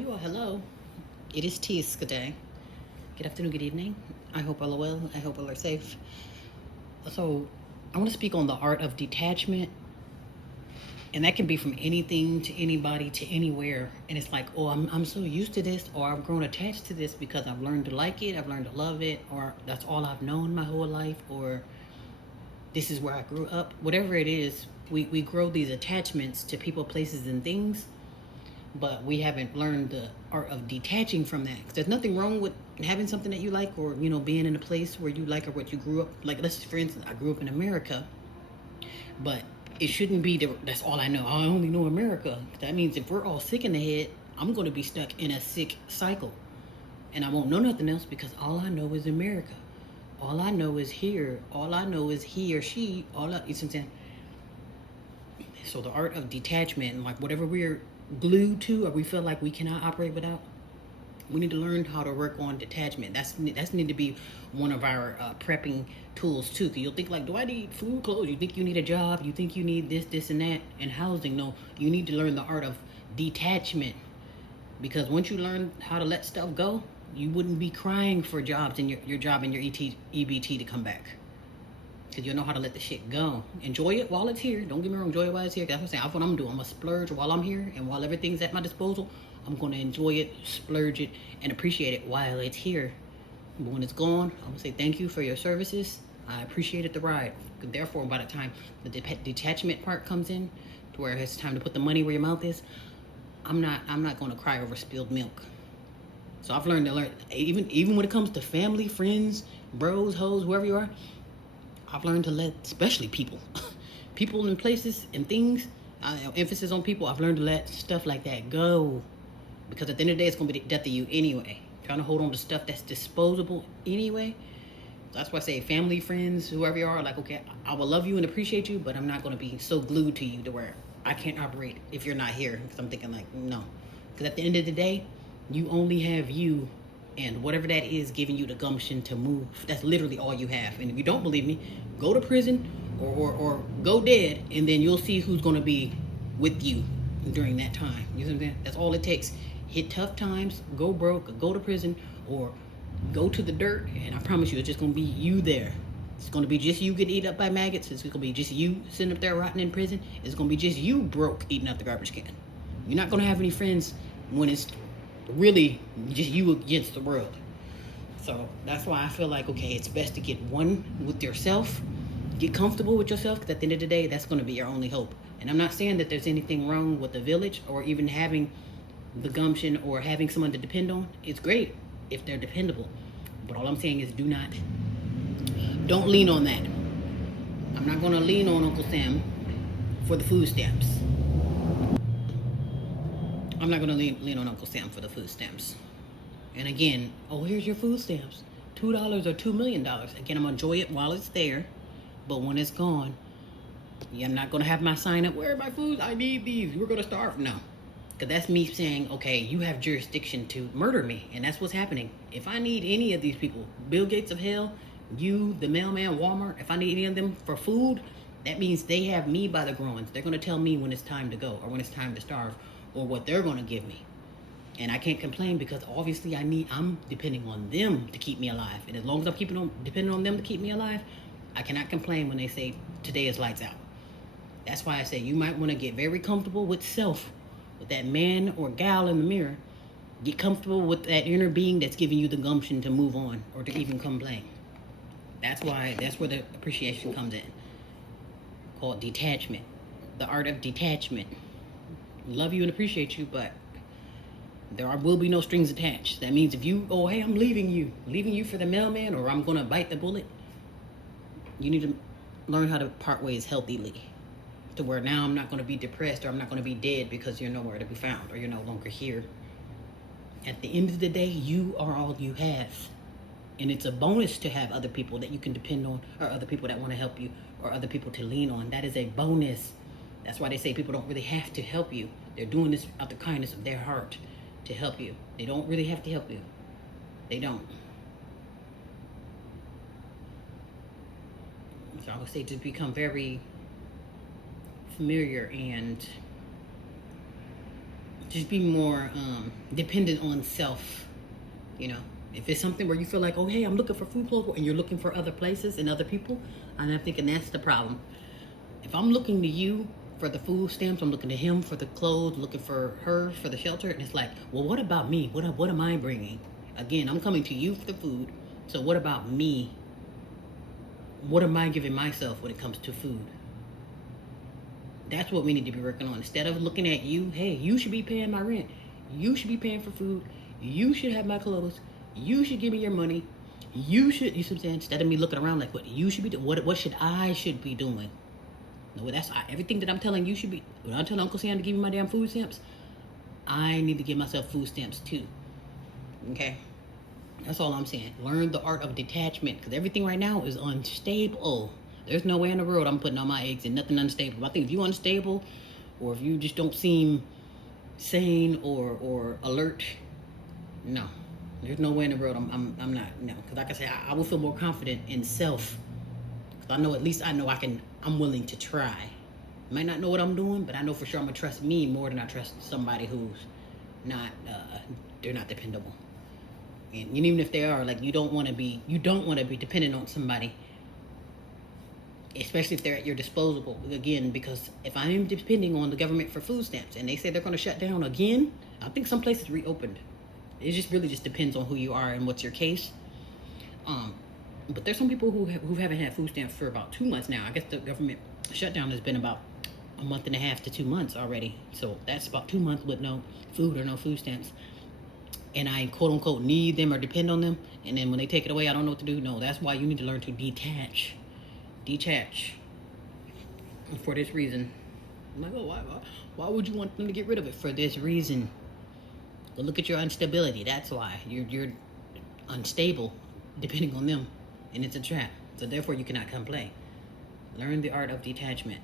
you all, hello. It is Tisk day. Good afternoon, good evening. I hope all are well. I hope all are safe. So, I want to speak on the art of detachment, and that can be from anything to anybody to anywhere. And it's like, oh, I'm so used to this, or I've grown attached to this because I've learned to like it, I've learned to love it, or that's all I've known my whole life, or this is where I grew up. Whatever it is, we grow these attachments to people, places, and things, but we haven't learned the art of detaching from that. 'Cause there's nothing wrong with having something that you like, or being in a place where you like, or what you grew up like. Let's, for instance, I grew up in America, but it shouldn't be that's all I know. I only know America. That means if we're all sick in the head, I'm going to be stuck in a sick cycle, and I won't know nothing else because all I know is America. All I know is here. All I know is he or she. You see what I'm saying? So the art of detachment, like whatever we're glued to or we feel like we cannot operate without, we need to learn how to work on detachment. That's need to be one of our prepping tools too. Cause you'll think like, do I need food, clothes? You think you need a job? You think you need this, and that, and housing? No, you need to learn the art of detachment. Because once you learn how to let stuff go, you wouldn't be crying for jobs and your job and your EBT to come back. Because you'll know how to let the shit go. Enjoy it while it's here. Don't get me wrong, enjoy it while it's here. That's what I'm saying. That's what I'm doing. I'm going to splurge while I'm here, and while everything's at my disposal, I'm going to enjoy it, splurge it, and appreciate it while it's here. But when it's gone, I'm going to say thank you for your services. I appreciated the ride. Therefore, by the time the detachment part comes in, to where it's time to put the money where your mouth is, I'm not going to cry over spilled milk. So I've learned even when it comes to family, friends, bros, hoes, whoever you are, I've learned to let, especially people, people and places and things, emphasis on people, I've learned to let stuff like that go. Because at the end of the day, it's going to be the death of you anyway. Trying to hold on to stuff that's disposable anyway. That's why I say family, friends, whoever you are, like, okay, I will love you and appreciate you, but I'm not going to be so glued to you to where I can't operate if you're not here. Because I'm thinking like, no. Because at the end of the day, you only have you and whatever that is giving you the gumption to move. That's literally all you have. And if you don't believe me, go to prison or go dead, and then you'll see who's going to be with you during that time. You know what I'm saying? That's all it takes. Hit tough times, go broke, go to prison, or go to the dirt, and I promise you, it's just going to be you there. It's going to be just you getting eaten up by maggots. It's going to be just you sitting up there rotting in prison. It's going to be just you broke eating up the garbage can. You're not going to have any friends when it's really just you against the world. So that's why I feel like, okay, it's best to get one with yourself, get comfortable with yourself, because at the end of the day, that's going to be your only hope. And I'm not saying that there's anything wrong with the village or even having the gumption or having someone to depend on. It's great if they're dependable. But all I'm saying is don't lean on that. I'm not going to lean on Uncle Sam for the food stamps. I'm not going to lean on Uncle Sam for the food stamps. And again, oh, here's your food stamps. $2 or $2 million. Again, I'm going to enjoy it while it's there. But when it's gone, I'm not going to have my sign up, where are my foods? I need these. We're going to starve. No. Because that's me saying, okay, you have jurisdiction to murder me. And that's what's happening. If I need any of these people, Bill Gates of hell, you, the mailman, Walmart, if I need any of them for food, that means they have me by the groins. They're going to tell me when it's time to go or when it's time to starve or what they're going to give me. And I can't complain because obviously I'm depending on them to keep me alive. And as long as I'm depending on them to keep me alive, I cannot complain when they say today is lights out. That's why I say you might want to get very comfortable with self, with that man or gal in the mirror. Get comfortable with that inner being that's giving you the gumption to move on or to even complain. That's where the appreciation comes in. Called detachment. The art of detachment. Love you and appreciate you, but there will be no strings attached. That means if you, oh, hey, I'm leaving you for the mailman, or I'm going to bite the bullet, you need to learn how to part ways healthily. To where now I'm not going to be depressed or I'm not going to be dead because you're nowhere to be found or you're no longer here. At the end of the day, you are all you have. And it's a bonus to have other people that you can depend on, or other people that want to help you, or other people to lean on. That is a bonus. That's why they say people don't really have to help you. They're doing this out the kindness of their heart to help you. They don't really have to help you. They don't. So I would say to become very familiar and Just be more dependent on self. You know, if it's something where you feel like, oh, hey, I'm looking for food, clothes, and you're looking for other places and other people, and I'm thinking that's the problem. If I'm looking to you for the food stamps, I'm looking to him for the clothes, looking for her for the shelter, and it's like, well, what about me? What am I bringing? Again, I'm coming to you for the food. So what about me? What am I giving myself when it comes to food? That's what we need to be working on. Instead of looking at you, hey, you should be paying my rent. You should be paying for food. You should have my clothes. You should give me your money. You should, you see what I'm saying? Instead of me looking around like what you should be doing, what should be doing? No, that's everything that I'm telling you should be. When I'm telling Uncle Sam to give me my damn food stamps, I need to give myself food stamps too. Okay? That's all I'm saying. Learn the art of detachment because everything right now is unstable. There's no way in the world I'm putting all my eggs in nothing unstable. I think if you're unstable or if you just don't seem sane or alert, no. There's no way in the world I'm not, no. Because like I said, I will feel more confident in self. Because I know, at least I know I'm willing to try. Might not know what I'm doing, but I know for sure I'm going to trust me more than I trust somebody who's not, they're not dependable. And even if they are, like, you don't want to be dependent on somebody, especially if they're at your disposal again. Because if I am depending on the government for food stamps and they say they're going to shut down again, I think some places reopened. It just really just depends on who you are and what's your case. But there's some people who haven't had food stamps for about 2 months now. I guess the government shutdown has been about a month and a half to 2 months already. So that's about 2 months with no food or no food stamps. And I quote unquote need them or depend on them. And then when they take it away, I don't know what to do. No, that's why you need to learn to detach. Detach. For this reason. I'm like, oh, why would you want them to get rid of it? For this reason. Well, look at your instability. That's why. You're unstable depending on them. And it's a trap. So therefore you cannot come play. Learn the art of detachment.